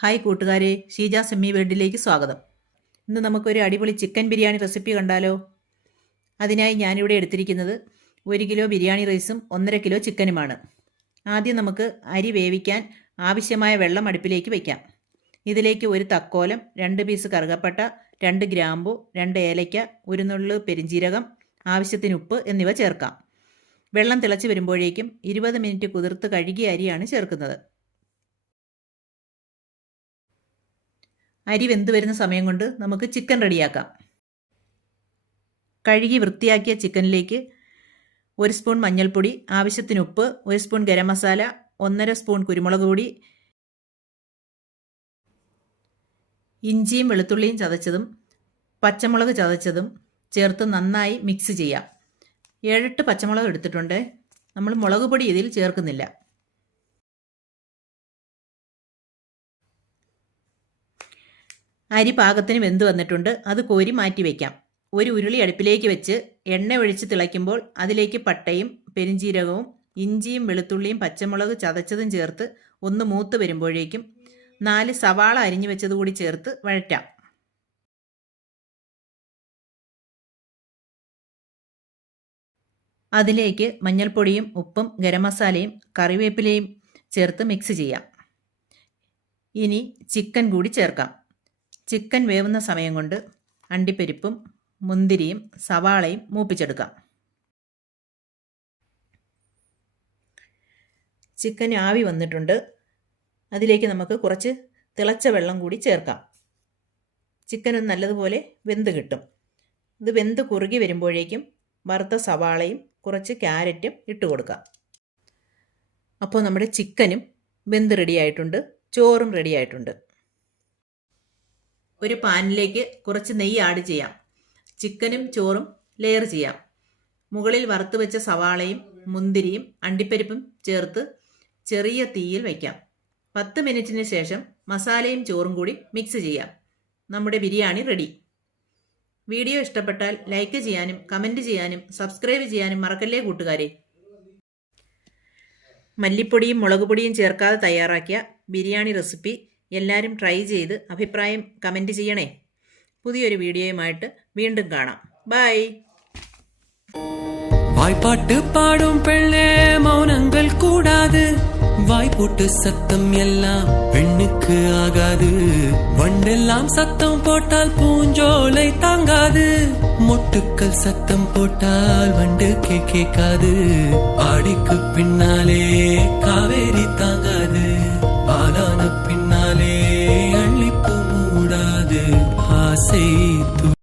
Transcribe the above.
Hi കൂട്ടുകാരെ, ഷീജ സെമ്മി വേൾഡിലേക്ക് സ്വാഗതം. ഇന്ന് നമുക്കൊരു അടിപൊളി ചിക്കൻ ബിരിയാണി റെസിപ്പി കണ്ടാലോ? അതിനായി ഞാനിവിടെ എടുത്തിരിക്കുന്നത് 1 കിലോ ബിരിയാണി റൈസും 1.5 കിലോ ചിക്കനുമാണ്. ആദ്യം നമുക്ക് അരി വേവിക്കാൻ ആവശ്യമായ വെള്ളം അടുപ്പിലേക്ക് വയ്ക്കാം. ഇതിലേക്ക് ഒരു തക്കോലം, 2 പീസ് കറുകപ്പട്ട, 2 ഗ്രാമ്പു, 2 ഏലയ്ക്ക, ഒരു നുള്ളു പെരിഞ്ജീരകം, ആവശ്യത്തിന് ഉപ്പ് എന്നിവ ചേർക്കാം. വെള്ളം തിളച്ച് വരുമ്പോഴേക്കും 20 മിനിറ്റ് കുതിർത്ത് കഴുകിയ അരിയാണ് ചേർക്കുന്നത്. അരി വെന്ത് വരുന്ന സമയം കൊണ്ട് നമുക്ക് ചിക്കൻ റെഡിയാക്കാം. കഴുകി വൃത്തിയാക്കിയ ചിക്കനിലേക്ക് 1 സ്പൂൺ മഞ്ഞൾപ്പൊടി, ആവശ്യത്തിന് ഉപ്പ്, 1 സ്പൂൺ ഗരം മസാല, 1.5 സ്പൂൺ കുരുമുളക് പൊടി, ഇഞ്ചിയും വെളുത്തുള്ളിയും ചതച്ചതും പച്ചമുളക് ചതച്ചതും ചേർത്ത് നന്നായി മിക്സ് ചെയ്യാം. 7-8 പച്ചമുളക് എടുത്തിട്ടുണ്ട്. നമ്മൾ മുളക് പൊടി ഇതിൽ ചേർക്കുന്നില്ല. അരി പാകത്തിന് വെന്ത് വന്നിട്ടുണ്ട്. അത് കോരി മാറ്റി വയ്ക്കാം. ഒരു ഉരുളി അടുപ്പിലേക്ക് വെച്ച് എണ്ണ ഒഴിച്ച് തിളയ്ക്കുമ്പോൾ അതിലേക്ക് പട്ടയും പെരിഞ്ജീരകവും ഇഞ്ചിയും വെളുത്തുള്ളിയും പച്ചമുളക് ചതച്ചതും ചേർത്ത് ഒന്ന് മൂത്ത് വരുമ്പോഴേക്കും 4 സവാള അരിഞ്ഞു വെച്ചത് കൂടി ചേർത്ത് വഴറ്റാം. അതിലേക്ക് മഞ്ഞൾപ്പൊടിയും ഉപ്പും ഗരം മസാലയും കറിവേപ്പിലയും ചേർത്ത് മിക്സ് ചെയ്യാം. ഇനി ചിക്കൻ കൂടി ചേർക്കാം. ചിക്കൻ വേവുന്ന സമയം കൊണ്ട് അണ്ടിപ്പരിപ്പും മുന്തിരിയും സവാളയും മൂപ്പിച്ചെടുക്കാം. ചിക്കൻ ആവി വന്നിട്ടുണ്ട്. അതിലേക്ക് നമുക്ക് കുറച്ച് തിളച്ച വെള്ളം കൂടി ചേർക്കാം. ചിക്കൻ ഒന്ന് നല്ലതുപോലെ വെന്ത് കിട്ടും. ഇത് വെന്ത് കുറുകി വരുമ്പോഴേക്കും വറുത്ത സവാളയും കുറച്ച് ക്യാരറ്റും ഇട്ട് കൊടുക്കാം. അപ്പോൾ നമ്മുടെ ചിക്കനും വെന്ത് റെഡിയായിട്ടുണ്ട്, ചോറും റെഡിയായിട്ടുണ്ട്. ഒരു പാനിലേക്ക് കുറച്ച് നെയ്യ് ആഡ് ചെയ്യാം. ചിക്കനും ചോറും ലെയർ ചെയ്യാം. മുകളിൽ വറുത്ത് വെച്ച സവാളയും മുന്തിരിയും അണ്ടിപ്പരിപ്പും ചേർത്ത് ചെറിയ തീയിൽ വയ്ക്കാം. 10 മിനിറ്റിന് ശേഷം മസാലയും ചോറും കൂടി മിക്സ് ചെയ്യാം. നമ്മുടെ ബിരിയാണി റെഡി. വീഡിയോ ഇഷ്ടപ്പെട്ടാൽ ലൈക്ക് ചെയ്യാനും കമൻറ്റ് ചെയ്യാനും സബ്സ്ക്രൈബ് ചെയ്യാനും മറക്കല്ലേ കൂട്ടുകാരെ. മല്ലിപ്പൊടിയും മുളക് പൊടിയും ചേർക്കാതെ തയ്യാറാക്കിയ ബിരിയാണി റെസിപ്പി എല്ലാവരും ട്രൈ ചെയ്ത് അഭിപ്രായം കമൻറ്റ് ചെയ്യണേ. പുതിയൊരു വീഡിയോയുമായിട്ട് വീണ്ടും കാണാം. ബൈ. வாய்ப்பாட்டு பாடும் பெண்ணே மௌனங்கள் கூடாது, வாய்ப்போட்டு சத்தம் எல்லாம் பெண்ணுக்கு ஆகாது. வண்டெல்லாம் சத்தம் போட்டால் பூஞ்சோலை தாங்காது, மொட்டுக்கள் சத்தம் போட்டால் வண்டு கேட்காது. ஆடிக்கு பின்னாலே காவேரி தாங்காது, ஆளான பின்னாலே அள்ளிப்பு மூடாது. ஆசை